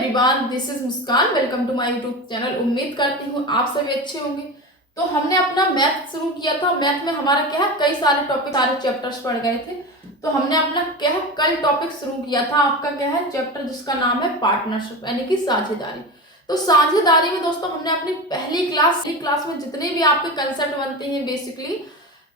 Everyone, this is Muskan. Welcome to my YouTube channel. उम्मीद करती हूँ आप सभी अच्छे होंगे। तो हमने अपना मैथ शुरू किया था। मैथ में हमारा क्या है, कई सारे टॉपिक, सारे चैप्टर्स पढ़ गए थे। तो हमने अपना क्या है, कल टॉपिक शुरू किया था। आपका क्या है चैप्टर, जिसका नाम है पार्टनरशिप, यानी कि साझेदारी। तो साझेदारी में दोस्तों हमने अपनी पहली क्लास में जितने भी आपके कंसेप्ट बनते हैं, बेसिकली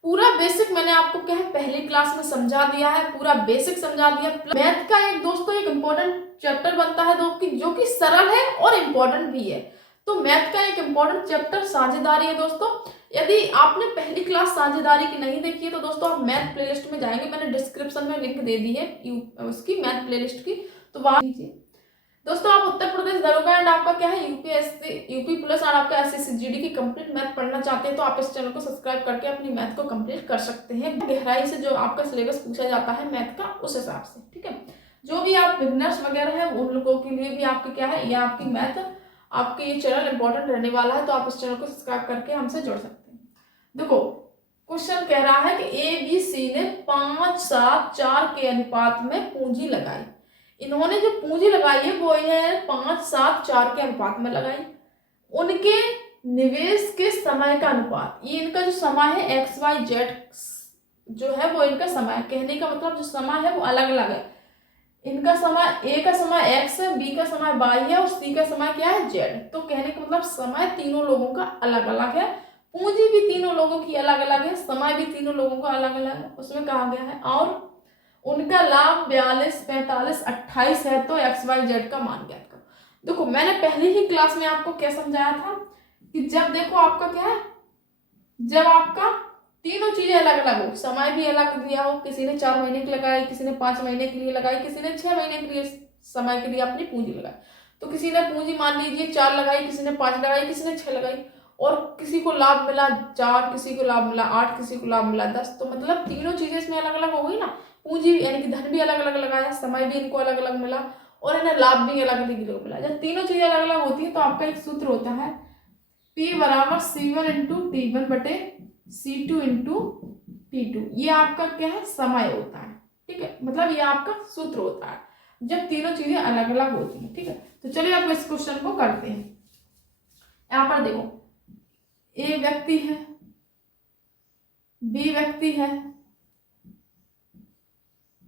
पूरा बेसिक मैंने आपको क्या है पहली क्लास में समझा दिया है, पूरा बेसिक समझा दिया। मैथ का एक दोस्तों एक इम्पोर्टेंट चैप्टर बनता है जो कि सरल है और इम्पोर्टेंट भी है। तो मैथ का एक इम्पोर्टेंट चैप्टर साझेदारी है दोस्तों। यदि आपने पहली क्लास साझेदारी की नहीं देखी है तो दोस्तों आप मैथ प्लेलिस्ट में जाएंगे, मैंने डिस्क्रिप्शन में लिंक दे दी है उसकी मैथ प्लेलिस्ट की, तो वहां दोस्तों आप उत्तर प्रदेश दरोगा एंड आपका क्या है यूपी पुलिस और आपका SSC/GD की कंप्लीट मैथ पढ़ना चाहते हैं तो आप इस चैनल को सब्सक्राइब करके अपनी मैथ को कंप्लीट कर सकते हैं। गहराई से जो आपका सिलेबस पूछा जाता है मैथ का, उस हिसाब से, ठीक है। जो भी आप बिगनर्स वगैरह है उन लोगों के लिए भी आपके क्या है, ये आपकी मैथ, आपके ये चैनल इंपॉर्टेंट रहने वाला है, तो आप इस चैनल को सब्सक्राइब करके हमसे जुड़ सकते हैं। देखो क्वेश्चन कह रहा है कि ABC ने 5, 7, 4 के अनुपात में पूंजी लगाई। इन्होंने जो पूंजी लगाई है वो है 5, 7, 4 के अनुपात में लगाई। उनके निवेश के समय का अनुपात, ये इनका जो समय है XYZ जो है वो इनका समय, कहने का मतलब जो समय है वो अलग अलग है। इनका समय, A का समय X है, B का समय Y है और C का समय क्या है Z। तो कहने का मतलब समय तीनों लोगों का अलग अलग है, पूंजी भी तीनों लोगों की अलग अलग है, समय भी तीनों लोगों का अलग अलग है, उसमें कहा गया है। और उनका लाभ 42, 45, 28 है, तो XYZ का मान ज्ञात करो। देखो मैंने पहली ही क्लास में आपको क्या समझाया था कि जब देखो आपका क्या है, जब आपका तीनों चीजें अलग अलग हो, समय भी अलग दिया हो, किसी ने 4 महीने की लगाई, किसी ने 5 महीने के लिए लगाई, किसी ने 6 महीने के लिए समय के लिए अपनी पूंजी लगाई। तो किसी ने पूंजी मान लीजिए 4 लगाई, किसी ने 5 लगाई, किसी ने 6 लगाई, और किसी को लाभ मिला 4, किसी को लाभ मिला 8, किसी को लाभ मिला 10। तो मतलब तीनों चीजें इसमें अलग अलग हो गई ना। पूंजी यानी कि धन भी अलग अलग लगाया, समय भी इनको अलग अलग मिला, और इन्हें लाभ भी अलग अलग मिला। जब तीनों चीजें अलग अलग होती है तो आपका एक सूत्र होता है P बराबर C1 इंटू T1 बटे C2 इंटू T2। ये आपका क्या है, समय होता है, ठीक है। मतलब ये आपका सूत्र होता है जब तीनों चीजें अलग अलग होती हैं, ठीक है। तो चलिए अब इस क्वेश्चन को करते हैं। यहां पर देखो A व्यक्ति है, B व्यक्ति है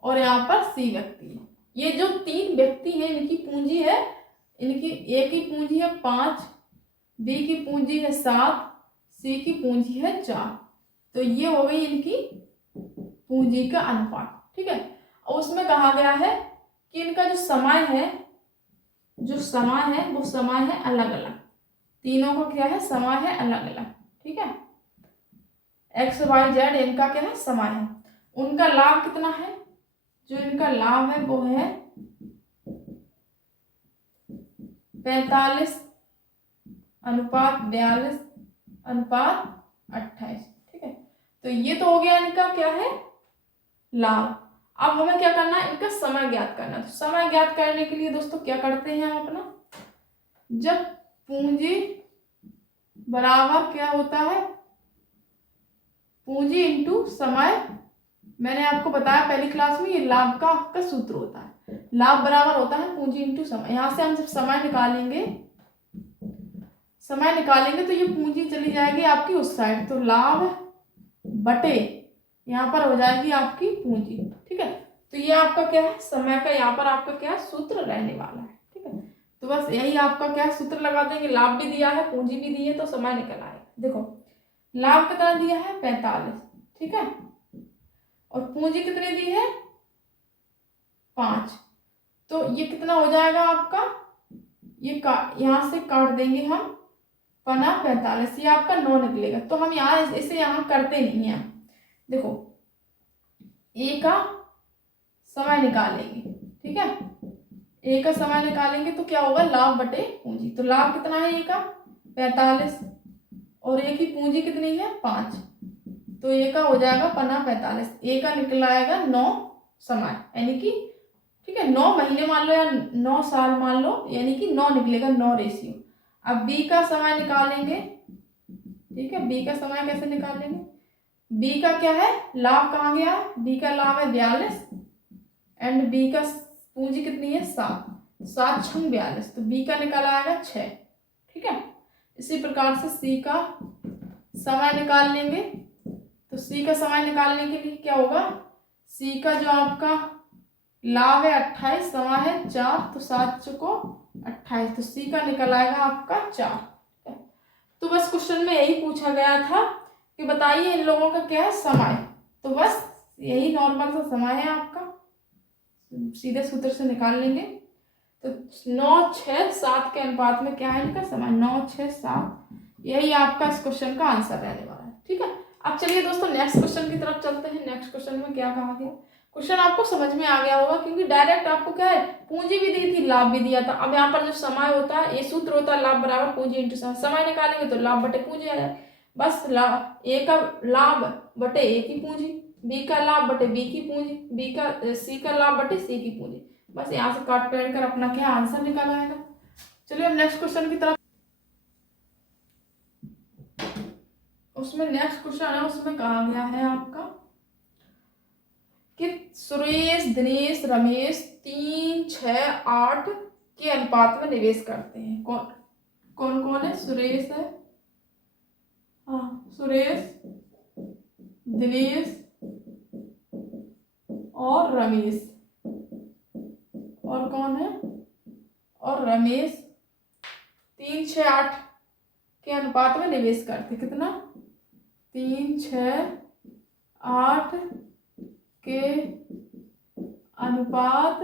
और यहाँ पर C व्यक्ति है। ये जो 3 व्यक्ति हैं इनकी पूंजी है, इनकी A की पूंजी है 5, B की पूंजी है 7, C की पूंजी है 4। तो ये हो गई इनकी पूंजी का अनुपात, ठीक है। और उसमें कहा गया है कि इनका जो समय है वो समय है अलग अलग, तीनों को क्या है, समय है अलग अलग, ठीक है। XYZ इनका क्या है, समय है। उनका लाभ कितना है, जो इनका लाभ है वो है 45 अनुपात 42 अनुपात 28, ठीक है। तो ये तो हो गया इनका क्या है, लाभ। अब हमें क्या करना है, इनका समय ज्ञात करना है। तो समय ज्ञात करने के लिए दोस्तों क्या करते हैं हम अपना, जब पूंजी बराबर क्या होता है, पूंजी इंटू समय, मैंने आपको बताया पहली क्लास में, ये लाभ का सूत्र होता है। लाभ बराबर होता है पूंजी इंटू समय। यहां से हम जब समय निकालेंगे तो ये पूंजी चली जाएगी आपकी उस साइड, तो लाभ बटे यहाँ पर हो जाएगी आपकी पूंजी, ठीक है। तो ये आपका क्या है, समय का यहाँ पर आपका क्या सूत्र रहने वाला है, ठीक है। तो बस यही आपका क्या सूत्र लगा देंगे। लाभ भी दिया है, पूंजी भी दी है, तो समय निकल आएगा। देखो लाभ कितना दिया है 45, ठीक है, और पूंजी कितनी दी है 5। तो ये कितना हो जाएगा आपका, ये यहां से काट देंगे हम, पना 45, ये आपका 9 निकलेगा। तो हम यहाँ इसे यहाँ करते नहीं है। देखो A का समय निकालेंगे, ठीक है, A का समय निकालेंगे तो क्या होगा, लाभ बटे पूंजी। तो लाभ कितना है A का 45 और A की पूंजी कितनी है 5, तो A का हो जाएगा पना 45। A का निकल आएगा 9 समय, यानी कि ठीक है 9 महीने मान लो या 9 साल मान लो, यानी कि 9 निकलेगा, 9 रेशियो। अब B का समय निकालेंगे, ठीक है। B का समय कैसे निकालेंगे, B का क्या है, लाभ कहाँ गया, B का लाभ है 42 एंड B का पूंजी कितनी है 7, 7 छंग 42, तो बी का निकाला आएगा 6। ठीक है, इसी प्रकार से सी का समय निकाल लेंगे। तो सी का समय निकालने के लिए क्या होगा, सी का जो आपका लाभ है 28, समय है 4, तो 7 चुको 28, तो सी का निकल आएगा आपका 4। तो बस क्वेश्चन में यही पूछा गया था कि बताइए इन लोगों का क्या है समय, तो बस यही नॉर्मल सा समय है आपका, सीधे सूत्र से निकाल लेंगे। तो 9, 6, 7 के अनुपात में क्या है इनका समय, 9, 6, 7, यही आपका इस क्वेश्चन का आंसर रहने वाला है। ठीक है, अब चलिए दोस्तों नेक्स्ट क्वेश्चन की तरफ चलते हैं। नेक्स्ट क्वेश्चन में क्या कहा गया, क्वेश्चन आपको समझ में आ गया होगा क्योंकि डायरेक्ट आपको क्या है, पूंजी भी दी थी, लाभ भी दिया था। अब यहाँ पर जो समय होता है, ये सूत्र होता है लाभ बराबर पूंजी इंटू समय। समय निकालेंगे तो लाभ बटे पूंजी आ जाए, बस लाभ ए का लाभ बटे ए की पूंजी, बी का लाभ बटे बी की पूंजी, बी का सी का लाभ बटे सी की पूंजी, बस यहाँ से काट पेड़ कर अपना क्या आंसर निकल आएगा। चलिए अब नेक्स्ट क्वेश्चन की तरफ। उसमें नेक्स्ट क्वेश्चन है, उसमें कहा गया है आपका कि सुरेश, दिनेश, रमेश 3, 6, 8 के अनुपात में निवेश करते हैं। कौन कौन कौन है, सुरेश है, हाँ सुरेश, दिनेश और रमेश, और कौन है, और रमेश 3, 6, 8 के अनुपात में निवेश करते, कितना 3, 6, 8 के अनुपात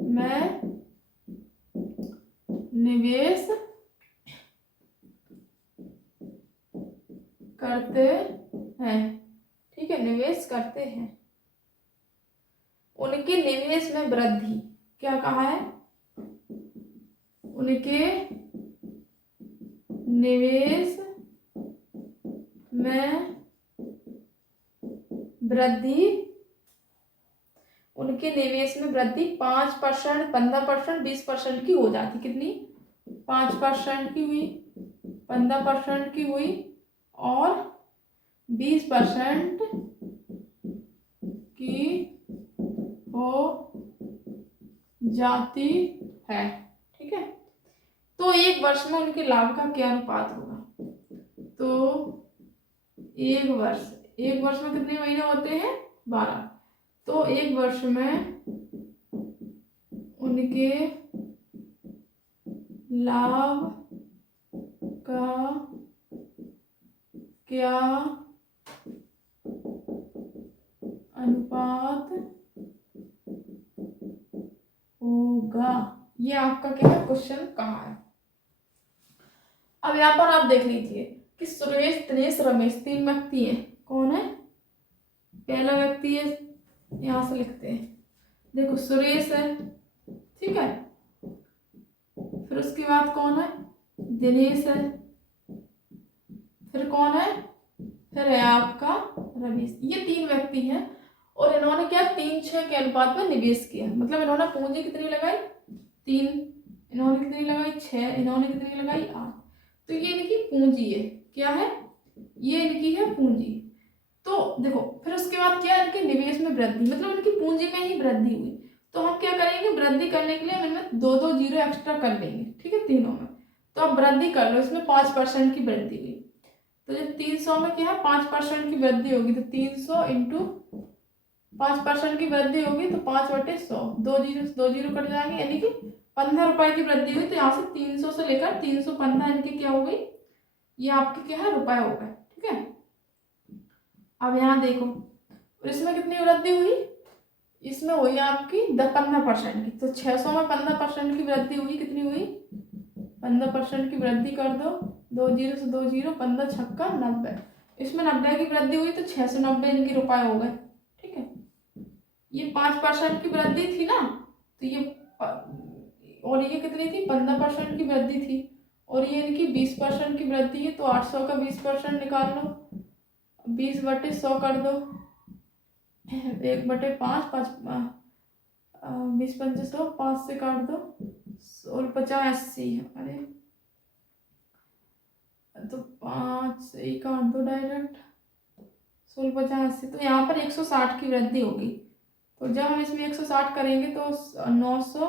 में निवेश करते हैं। ठीक है, निवेश करते हैं, उनके निवेश में वृद्धि, क्या कहा है, उनके निवेश में वृद्धि, उनके निवेश में वृद्धि 5%, 15%, 20% की हो जाती, कितनी 5% की हुई, 15% की हुई और 20% की हो जाती है। ठीक है, तो एक वर्ष में उनके लाभ का क्या अनुपात होगा, तो एक वर्ष में कितने महीने होते हैं, 12, तो एक वर्ष में उनके लाभ का क्या अनुपात होगा, ये आपका क्या है क्वेश्चन कहा है। अब यहाँ पर आप देख लीजिए कि सुरेश, दिनेश, रमेश 3 व्यक्ति हैं, कौन है, पहला व्यक्ति है, यहां से लिखते हैं, देखो सुरेश है, ठीक है, फिर उसके बाद कौन है, दिनेश है, फिर कौन है, फिर है आपका रमेश। ये 3 व्यक्ति हैं और इन्होंने क्या 3, 6 के अनुपात में निवेश किया, मतलब इन्होंने पूंजी कितनी लगाई 3, इन्होंने कितनी लगाई 6, इन्होंने कितनी लगाई 8, तो ये इनकी पूंजी है, क्या है, ये इनकी है पूंजी। तो देखो फिर उसके बाद क्या है, इनके निवेश में वृद्धि, मतलब इनकी पूंजी में ही वृद्धि हुई, तो हम क्या करेंगे, वृद्धि करने के लिए हम इनमें 2-2 जीरो एक्स्ट्रा कर लेंगे। ठीक है, तीनों में, तो अब वृद्धि कर लो, इसमें 5% की वृद्धि हुई, तो जब 300 में क्या है 5% की वृद्धि होगी, तो 300 इंटू 5% की वृद्धि होगी तो 5/100, 2 जीरो कट जाएंगे, यानी कि 15 रुपए की वृद्धि हुई, तो यहाँ से 300 से लेकर 315 इनकी क्या हो गई, ये आपके क्या है रुपए हो गए। ठीक है, अब यहाँ देखो इसमें कितनी वृद्धि हुई, इसमें हुई आपकी 15% की, तो 600 में 15% की वृद्धि हुई, कितनी हुई 15% की वृद्धि कर दो, 2 जीरो से 2 जीरो, 15 छक्का 90, इसमें 90 की वृद्धि हुई तो 690 इनके रुपए हो गए। ठीक है, ये 5% की वृद्धि थी ना, तो ये और ये कितनी थी 15% की वृद्धि थी, और ये इनकी 20% की वृद्धि है, तो 800 का 20% निकाल लो, 20/100 कर दो, 1/5, 20×5 5 से काट दो, 16×50 80, अरे तो 5 से ही काट दो डायरेक्ट, 16×50 80, तो यहाँ पर 160 की वृद्धि होगी, तो जब हम इसमें 160 करेंगे तो 900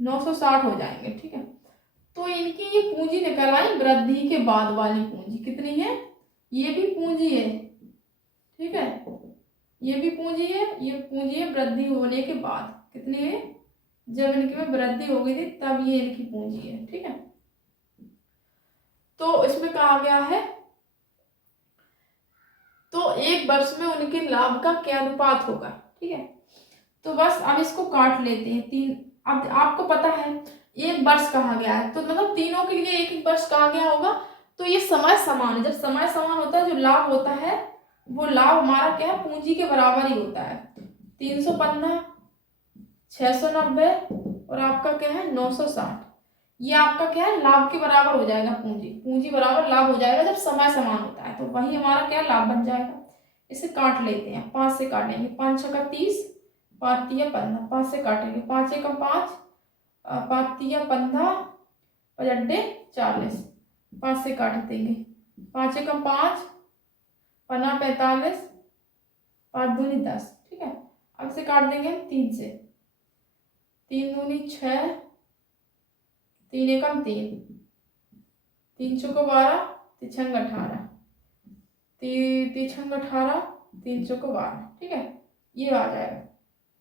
960 हो जाएंगे। ठीक है, तो इनकी ये पूंजी निकल आई वृद्धि के बाद वाली पूंजी कितनी है, ये भी पूंजी है। ठीक है, ये भी पूंजी है, ये पूंजी है वृद्धि होने के बाद कितनी है, जब इनकी में वृद्धि हो गई थी तब ये इनकी पूंजी है। ठीक है, तो इसमें कहा गया है तो एक वर्ष में उनके लाभ का क्या अनुपात होगा। ठीक है, तो बस अब इसको काट लेते हैं तीन। अब आपको पता है एक वर्ष कहा गया है, तो मतलब तीनों के लिए एक एक वर्ष कहा गया होगा, तो ये समय समान है। जब समय समान होता है जो लाभ होता है वो लाभ हमारा क्या है, पूंजी के बराबर ही होता है। 315, 690 और आपका क्या है 960, ये आपका क्या है लाभ के बराबर हो जाएगा। पूंजी पूंजी बराबर लाभ हो जाएगा जब समय समान होता है, तो वही हमारा क्या लाभ बन जाएगा। इसे काट लेते हैं, 5 से काटेंगे, 5 छक्का 30, 5 तिया 15, 5 से काटेंगे, 5 एकम 5, 5 तिया 15, 5 अड्डे 40, 5 से काट देंगे, 5 एकम 5, 15 45, 5 दूनी 10। ठीक है, अब से काट देंगे 3 से, 3 दूनी 6, 3 एकम 3, 3 चौको 12, 3 छंग 18, 3 छंग 18, 3 चौको 12। ठीक है, ये आ जाएगा।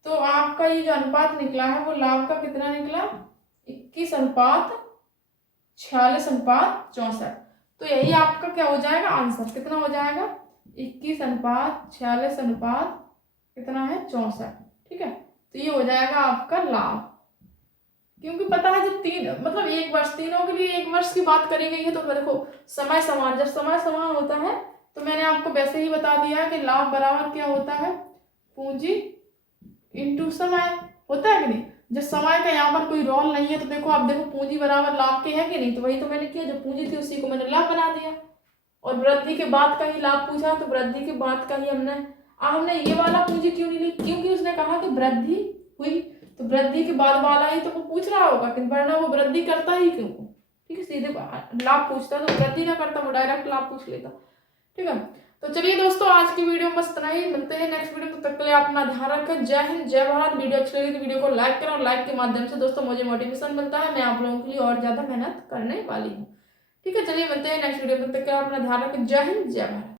तो आपका ये जो अनुपात निकला है वो लाभ का कितना निकला, 21:46:64। तो यही आपका क्या हो जाएगा आंसर, कितना हो जाएगा 21:46 कितना है 64। ठीक है, तो ये हो जाएगा आपका लाभ। क्योंकि पता है जब तीन मतलब एक वर्ष, तीनों के लिए एक वर्ष की बात करी गई है, तो देखो समय समान, जब समय समान होता है तो मैंने आपको वैसे ही बता दिया है कि लाभ बराबर क्या होता है, पूंजी इंटू समय, होता है कि नहीं। जब समय का यहाँ पर कोई रोल नहीं है तो देखो आप देखो पूंजी बराबर लाभ के है कि नहीं, तो वही तो मैंने किया, जो पूंजी थी उसी को मैंने लाभ बना दिया। और वृद्धि के बाद का ही लाभ पूछा तो वृद्धि के बाद का ही हमने ये वाला पूंजी क्यों नहीं ली, क्योंकि उसने कहा कि वृद्धि हुई, तो वृद्धि के बाद वाला ही तो वो पूछ रहा होगा, कि वरना वो वृद्धि करता ही क्यों। ठीक है, सीधे लाभ पूछता तो वृद्धि ना करता, वो डायरेक्ट लाभ पूछ लेता। ठीक है, तो चलिए दोस्तों आज की वीडियो में बस इतना ही, मिलते हैं नेक्स्ट वीडियो, तब तक के लिए अपना ध्यान रखें। जय हिंद, जय भारत। वीडियो अच्छी लगी तो वीडियो को लाइक करें, और लाइक के माध्यम से दोस्तों मुझे मोटिवेशन मिलता है, मैं आप लोगों के लिए और ज्यादा मेहनत करने वाली हूँ। ठीक है, चलिए मिलते हैं नेक्स्ट वीडियो में, तब तक के लिए अपना ध्यान रखें। जय हिंद, जय भारत।